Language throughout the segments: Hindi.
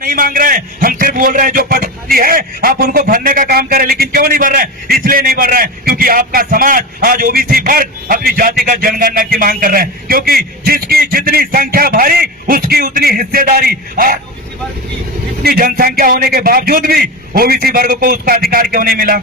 नहीं मांग रहे हैं, हम सिर्फ बोल रहे हैं जो पद खाली है आप उनको भरने का काम करें। लेकिन क्यों नहीं भर रहे हैं? इसलिए नहीं भर रहे हैं क्योंकि आपका समाज आज ओबीसी वर्ग अपनी जातिगत जनगणना की मांग कर रहे हैं, क्योंकि जिसकी जितनी संख्या भारी उसकी उतनी हिस्सेदारी। आज ओबीसी वर्ग की इतनी जनसंख्या होने के बावजूद भी ओबीसी वर्ग को उसका अधिकार क्यों नहीं मिला?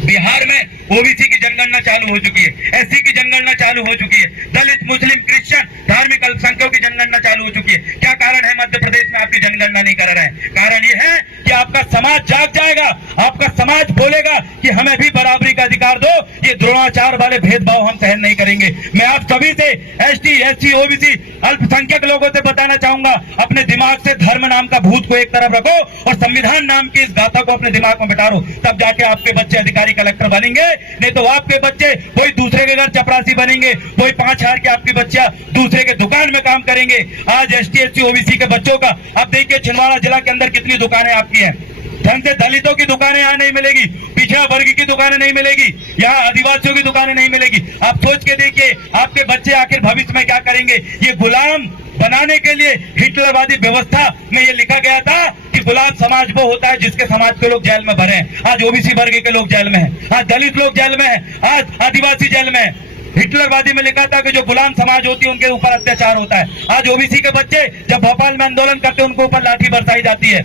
बिहार में ओबीसी की जनगणना चालू हो चुकी है, एससी की जनगणना चालू हो चुकी है, दलित, मुस्लिम, क्रिश्चियन, धार्मिक अल्पसंख्यकों की जनगणना चालू हो चुकी है। क्या कारण है मध्य प्रदेश में आपकी जनगणना नहीं कर रहे हैं? कारण यह है कि आपका समाज जाग जाएगा, आपका समाज बोलेगा कि हमें भी बराबरी का अधिकार दो। ये द्रोणाचार वाले भेदभाव हम सहन नहीं करेंगे। मैं आप सभी से एसटी, एससी, ओबीसी, अल्पसंख्यक लोगों से बताना चाहूंगा, अपने दिमाग से धर्म नाम का भूत को एक तरफ रखो और संविधान नाम की इस गाथा को अपने दिमाग में बिठाओ, तब जाके आपके बच्चे अधिकारी कलेक्टर बनेंगे। नहीं तो आपके बच्चे कोई दूसरे के घर चपरासी बनेंगे, कोई 5,000 के आपकी बच्चा दूसरे के दुकान में काम करेंगे। आज एसटी, एससी, ओबीसी के बच्चों का अब देखिए छिंदवाड़ा जिला के अंदर कितनी दुकानें आपकी हैं। ढंग से दलितों की दुकानें यहाँ नहीं मिलेगी, पिछड़ा वर्ग की दुकानें नहीं मिलेगी, यहाँ आदिवासियों की दुकानें नहीं मिलेगी। आप सोच के देखिए आपके बच्चे आखिर भविष्य में क्या करेंगे। ये गुलाम बनाने के लिए हिटलरवादी व्यवस्था में ये लिखा गया था कि गुलाम समाज वो होता है जिसके समाज के लोग जेल में भरे हैं। आज ओबीसी वर्ग के लोग जेल में हैं, आज दलित लोग जेल में हैं, आज आदिवासी जेल में हैं। हिटलरवादी में लिखा था कि जो गुलाम समाज होती है उनके ऊपर अत्याचार होता है। आज ओबीसी के बच्चे जब भोपाल में आंदोलन करते हैं उनके ऊपर लाठी बरसाई जाती है,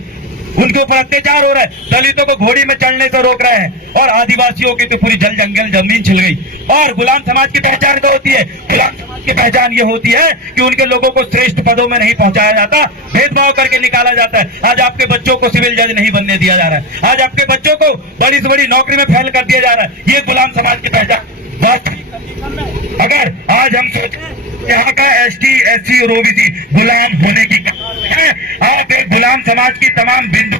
उनके ऊपर अत्याचार हो रहा है, दलितों को घोड़ी में चढ़ने से रोक रहे हैं और आदिवासियों की तो पूरी जल जंगल जमीन छिल गई। और गुलाम समाज की पहचान क्या होती है? गुलाम समाज की पहचान ये होती है कि उनके लोगों को श्रेष्ठ पदों में नहीं पहुंचाया जाता, भेदभाव करके निकाला जाता है। आज आपके बच्चों को सिविल जज नहीं बनने दिया जा रहा है, आज आपके बच्चों को बड़ी से बड़ी नौकरी में फेल कर दिया जा रहा है। ये गुलाम समाज की पहचान। अगर आज हम सोचें यहाँ का एसटी, एससी और ओबीसी गुलाम होने की है, आप एक गुलाम समाज की तमाम बिंदु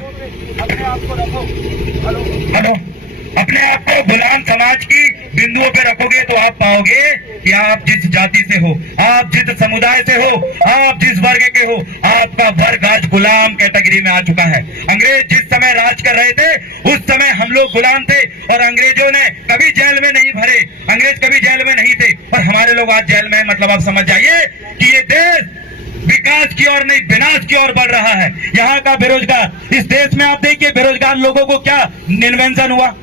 अपने आप को रखो, हेलो, अपने आप को गुलाम समाज की बिंदुओं पे रखोगे तो आप पाओगे कि आप जिस जाति से हो, आप जिस समुदाय से हो, आप जिस वर्ग के हो, आपका वर्ग आज गुलाम कैटेगरी में आ चुका है। अंग्रेज जिस समय राज कर रहे थे उस समय हम लोग गुलाम थे और अंग्रेजों ने कभी जेल में नहीं भरे, अंग्रेज कभी जेल में नहीं थे और हमारे लोग आज जेल में। मतलब आप समझ जाइए कि ये देश विकास की ओर नहीं विनाश की ओर बढ़ रहा है। यहाँ का बेरोजगार, इस देश में आप देखिए बेरोजगार लोगों को क्या इन्वेंशन हुआ।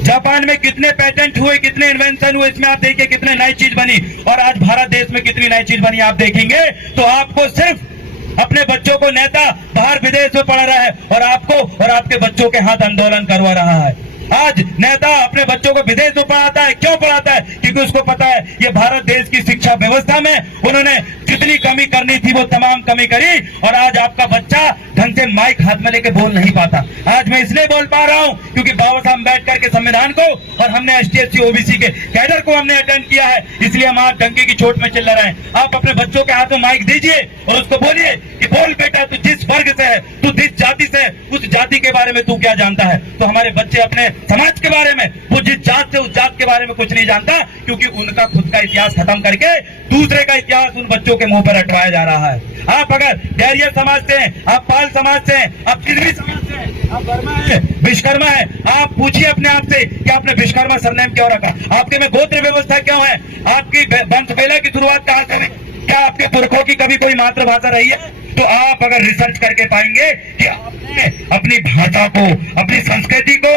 जापान में कितने पेटेंट हुए, कितने इन्वेंशन हुए, इसमें आप देखिए कितने नई चीज बनी। और आज भारत देश में कितनी नई चीज बनी आप देखेंगे तो आपको सिर्फ अपने बच्चों को नेता बाहर विदेश में पढ़ा रहा है और आपको और आपके बच्चों के हाथ आंदोलन करवा रहा है। आज नेता अपने बच्चों को विदेश में पढ़ाता है, क्यों पढ़ाता है? क्योंकि उसको पता है ये भारत देश की शिक्षा व्यवस्था में उन्होंने जितनी कमी करनी थी वो तमाम कमी करी। और आज आपका बच्चा ढंग से माइक हाथ में लेके बोल नहीं पाता। आज मैं इसलिए बोल पा रहा हूँ क्योंकि बाबा साहब अम्बेडकर के संविधान को और हमने एसटी, एससी, ओबीसी के कैडर को हमने अटेंड किया है, इसलिए हम आज डंके की चोट में चिल्ला रहे हैं। आप अपने बच्चों के हाथ में माइक दीजिए और उसको बोलिए कि बोल बेटा, तू जिस वर्ग से है, तू जिस जाति से है, उस जाति के बारे में तू क्या जानता है। तो हमारे बच्चे अपने समाज के बारे में, वो जिस जात से उस जात के बारे में कुछ नहीं जानता, क्योंकि उनका खुद का इतिहास खत्म करके दूसरे का इतिहास उन बच्चों के मुंह पर रटवाया जा रहा है। आप अगर बैरियर समाज से हैं, आप पाल समाज से हैं, आप किसी समाज से हैं, आप वर्मा है, विश्वकर्मा है, आप पूछिए अपने आप से कि आपने विश्वकर्मा सरनेम क्यों रखा, आपके में गोत्र व्यवस्था क्यों है, आपकी वंश बेला की शुरुआत कहां से है, क्या आपके पुरखों की कभी कोई मातृभाषा रही है? तो आप अगर रिसर्च करके पाएंगे कि आपने अपनी भाषा को, अपनी संस्कृति को,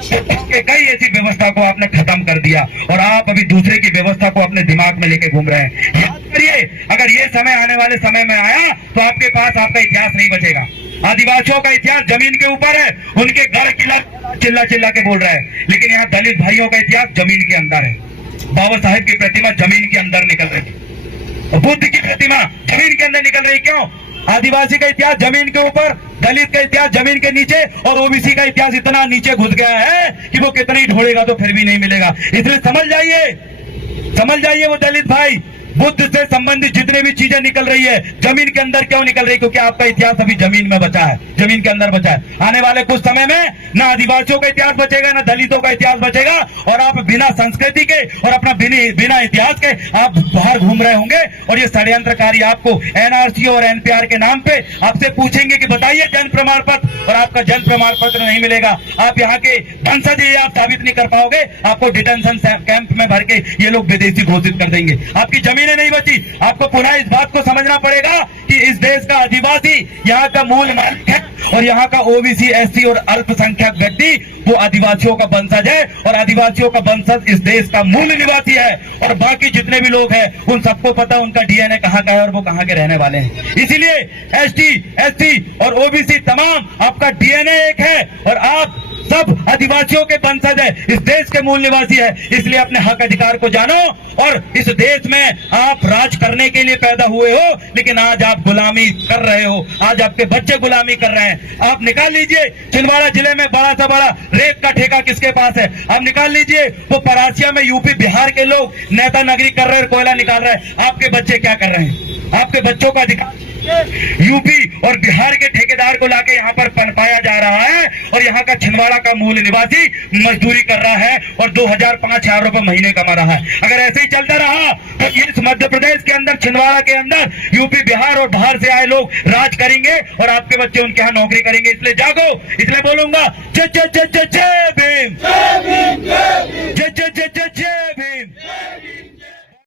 कई ऐसी व्यवस्था को आपने खत्म कर दिया और आप अभी दूसरे की व्यवस्था को अपने दिमाग में लेके घूम रहे हैं। याद करिए, अगर ये समय आने वाले समय में आया तो आपके पास आपका इतिहास नहीं बचेगा। आदिवासियों का इतिहास जमीन के ऊपर है, उनके घर किला चिल्ला चिल्ला के बोल रहा है, लेकिन यहाँ दलित भाइयों का इतिहास जमीन के अंदर है। बाबा साहेब की प्रतिमा जमीन के अंदर निकल रही है, बुद्ध की प्रतिमा जमीन के अंदर निकल रही। क्यों? आदिवासी का इतिहास जमीन के ऊपर, दलित का इतिहास जमीन के नीचे और ओबीसी का इतिहास इतना नीचे घुस गया है कि वो कितना ही ढूंढेगा तो फिर भी नहीं मिलेगा। इसलिए समझ जाइए वो दलित भाई, बुद्ध से संबंधित जितने भी चीजें निकल रही है जमीन के अंदर क्यों निकल रही? क्योंकि आपका इतिहास अभी जमीन में बचा है, जमीन के अंदर बचा है। आने वाले कुछ समय में ना आदिवासियों का इतिहास बचेगा, ना दलितों का इतिहास बचेगा और आप बिना संस्कृति के और अपना बिना इतिहास के आप बाहर घूम रहे होंगे। और ये षड्यंत्रकारी आपको एनआरसी और एनपीआर के नाम पे आपसे पूछेंगे कि बताइए जन्म प्रमाण पत्र, और आपका जन्म प्रमाण पत्र नहीं मिलेगा। आप यहाँ के वंशज ये आप साबित नहीं कर पाओगे, आपको डिटेंशन कैंप में भर के ये लोग विदेशी घोषित कर देंगे। आपकी जमीन जमीनें नहीं बची। आपको पुनः इस बात को समझना पड़ेगा कि इस देश का आदिवासी यहाँ का मूल मालिक है और यहाँ का ओबीसी, एससी और अल्पसंख्यक व्यक्ति वो आदिवासियों का वंशज है और आदिवासियों का वंशज इस देश का मूल निवासी है। और बाकी जितने भी लोग हैं उन सबको पता उनका डीएनए कहाँ का है और वो कहाँ के रहने वाले हैं। इसीलिए एसटी, एससी और ओबीसी तमाम आपका डीएनए एक है और आप सब आदिवासियों के वंशज है, इस देश के मूल निवासी है। इसलिए अपने हक अधिकार को जानो और इस देश में आप राज करने के लिए पैदा हुए हो, लेकिन आज आप गुलामी कर रहे हो, आज आपके बच्चे गुलामी कर रहे हैं। आप निकाल लीजिए छिंदवाड़ा जिले में बड़ा सा बड़ा रेत का ठेका किसके पास है, आप निकाल लीजिए। वो परासिया में यूपी बिहार के लोग नेता नगरी कर रहे हैं, कोयला निकाल रहे हैं, आपके बच्चे क्या कर रहे हैं? आपके बच्चों का अधिकार यूपी और बिहार के ठेकेदार को लाके यहाँ पर पनपाया जा रहा है और यहाँ का छिंदवाड़ा का मूल निवासी मजदूरी कर रहा है और 2,000-5,000 रुपए महीने कमा रहा है। अगर ऐसे ही चलता रहा तो इस मध्य प्रदेश के अंदर, छिंदवाड़ा के अंदर यूपी, बिहार और बाहर से आए लोग राज करेंगे और आपके बच्चे उनके यहाँ नौकरी करेंगे। इसलिए जागो, इसलिए बोलूंगा जय जय जय जय जय